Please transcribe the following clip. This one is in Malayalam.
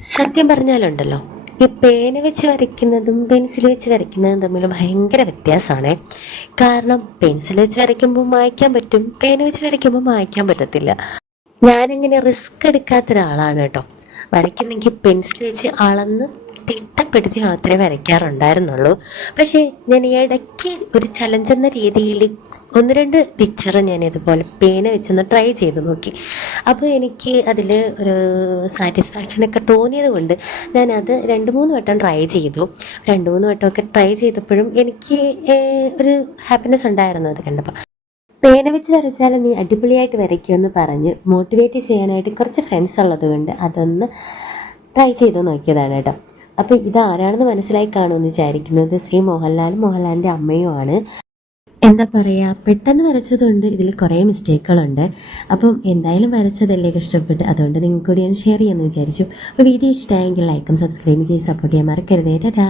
സത്യം പറഞ്ഞാലുണ്ടല്ലോ, ഈ പേന വെച്ച് വരയ്ക്കുന്നതും പെൻസിൽ വെച്ച് വരയ്ക്കുന്നതും തമ്മിൽ ഭയങ്കര വ്യത്യാസമാണ്. കാരണം പെൻസിൽ വെച്ച് വരയ്ക്കുമ്പോൾ മായ്ക്കാൻ പറ്റും, പേന വെച്ച് വരയ്ക്കുമ്പോൾ മായ്ക്കാൻ പറ്റത്തില്ല. ഞാനിങ്ങനെ റിസ്ക് എടുക്കാത്ത ഒരാളാണ് കേട്ടോ. വരയ്ക്കുന്നെങ്കിൽ പെൻസിൽ വെച്ച് അളന്ന് തിട്ടപ്പെടുത്തി മാത്രമേ വരയ്ക്കാറുണ്ടായിരുന്നുള്ളൂ. പക്ഷേ ഞാൻ ഇടയ്ക്ക് ഒരു ചലഞ്ച് എന്ന രീതിയിൽ ഒന്ന് രണ്ട് പിക്ചർ ഞാൻ ഇതുപോലെ പേന വെച്ചൊന്ന് ട്രൈ ചെയ്ത് നോക്കി. അപ്പോൾ എനിക്ക് അതിൽ ഒരു സാറ്റിസ്ഫാക്ഷനൊക്കെ തോന്നിയത് കൊണ്ട് ഞാനത് രണ്ട് മൂന്ന് വട്ടം ട്രൈ ചെയ്തു. രണ്ട് മൂന്ന് വട്ടമൊക്കെ ട്രൈ ചെയ്തപ്പോഴും എനിക്ക് ഒരു ഹാപ്പിനെസ് ഉണ്ടായിരുന്നു അത് കണ്ടപ്പോൾ. പേന വെച്ച് വരച്ചാലും നീ അടിപൊളിയായിട്ട് വരയ്ക്കുമെന്ന് പറഞ്ഞ് മോട്ടിവേറ്റ് ചെയ്യാനായിട്ട് കുറച്ച് ഫ്രണ്ട്സ് ഉള്ളത് കൊണ്ട് അതൊന്ന് ട്രൈ ചെയ്ത് നോക്കിയതാണ് കേട്ടോ. അപ്പോൾ ഇതാരാണെന്ന് മനസ്സിലായി കാണുമെന്ന് വിചാരിക്കുന്നത് ശ്രീ മോഹൻലാലും മോഹൻലാലിൻ്റെ അമ്മയുമാണ്. എന്താ പറയുക, പെട്ടെന്ന് വരച്ചതുകൊണ്ട് ഇതിൽ കുറേ മിസ്റ്റേക്കുകളുണ്ട്. അപ്പം എന്തായാലും വരച്ചതല്ലേ കഷ്ടപ്പെട്ട്, അതുകൊണ്ട് നിങ്ങൾക്ക് കൂടി ഞാൻ ഷെയർ ചെയ്യാമെന്ന് വിചാരിച്ചു. അപ്പോൾ വീഡിയോ ഇഷ്ടമായെങ്കിൽ ലൈക്കും സബ്സ്ക്രൈബും ചെയ്ത് സപ്പോർട്ട് ചെയ്യാൻ മറക്കരുതേ. ടാറ്റാ.